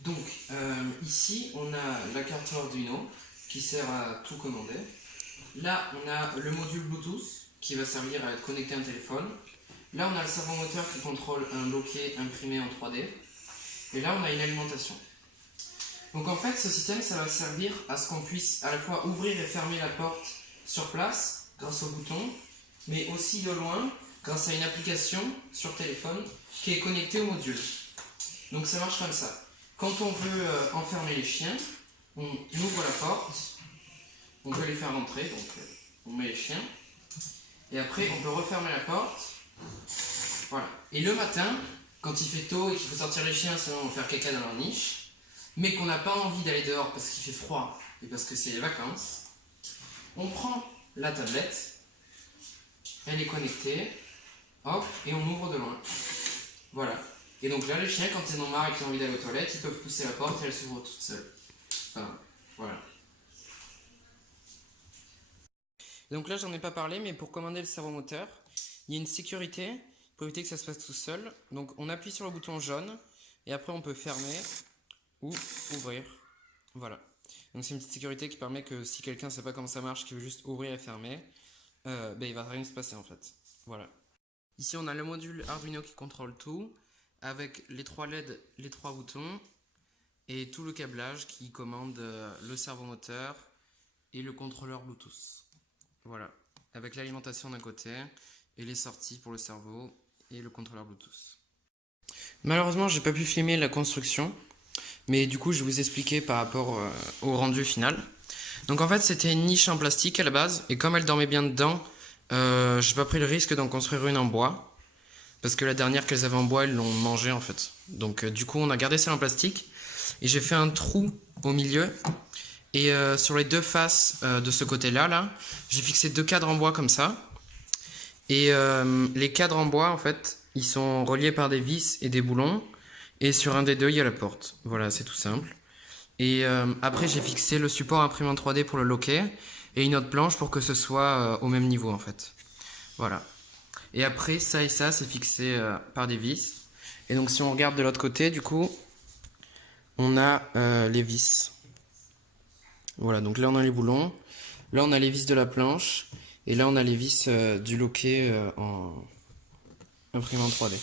Donc, ici, on a la carte Arduino qui sert à tout commander. Là, on a le module Bluetooth qui va servir à être connecté à un téléphone. Là, on a le servomoteur qui contrôle un loquet imprimé en 3D. Et là, on a une alimentation. Donc en fait, ce système, ça va servir à ce qu'on puisse à la fois ouvrir et fermer la porte sur place grâce au bouton, mais aussi de loin grâce à une application sur téléphone qui est connectée au module. Donc ça marche comme ça. Quand on veut enfermer les chiens, on ouvre la porte, on veut les faire rentrer, donc on met les chiens, et après on peut refermer la porte. Voilà. Et le matin, quand il fait tôt et qu'il faut sortir les chiens, sinon on va faire caca dans leur niche, mais qu'on n'a pas envie d'aller dehors parce qu'il fait froid et parce que c'est les vacances, on prend la tablette, elle est connectée, hop, et on ouvre de loin. Voilà. Et donc là, les chiens, quand ils en ont marre et qu'ils ont envie d'aller aux toilettes, ils peuvent pousser la porte et elle s'ouvre toute seule. Enfin, voilà. Donc là, j'en ai pas parlé, mais pour commander le servomoteur, il y a une sécurité pour éviter que ça se passe tout seul. Donc on appuie sur le bouton jaune et après on peut fermer ou ouvrir. Voilà. Donc c'est une petite sécurité qui permet que si quelqu'un ne sait pas comment ça marche, qui veut juste ouvrir et fermer, il va rien se passer en fait. Voilà. Ici on a le module Arduino qui contrôle tout, avec les 3 LED, les 3 boutons, et tout le câblage qui commande le servomoteur et le contrôleur Bluetooth. Voilà. Avec l'alimentation d'un côté, et les sorties pour le cerveau, et le contrôleur Bluetooth. Malheureusement j'ai pas pu filmer la construction, mais du coup je vais vous expliquer par rapport au rendu final. Donc en fait c'était une niche en plastique à la base, et comme elle dormait bien dedans, j'ai pas pris le risque d'en construire une en bois, parce que la dernière qu'elles avaient en bois, elles l'ont mangée en fait. Donc du coup on a gardé celle en plastique, et j'ai fait un trou au milieu, et sur les deux faces de ce côté-là, j'ai fixé 2 cadres en bois comme ça, et les cadres en bois en fait, ils sont reliés par des vis et des boulons, et sur un des deux il y a la porte. Voilà, c'est tout simple. Et après j'ai fixé le support imprimante 3D pour le loquet, et une autre planche pour que ce soit au même niveau en fait. Voilà. Et après ça et ça c'est fixé par des vis. Et donc si on regarde de l'autre côté, du coup, on a les vis. Voilà, donc là on a les boulons, là on a les vis de la planche, et là on a les vis du loquet en imprimante 3D.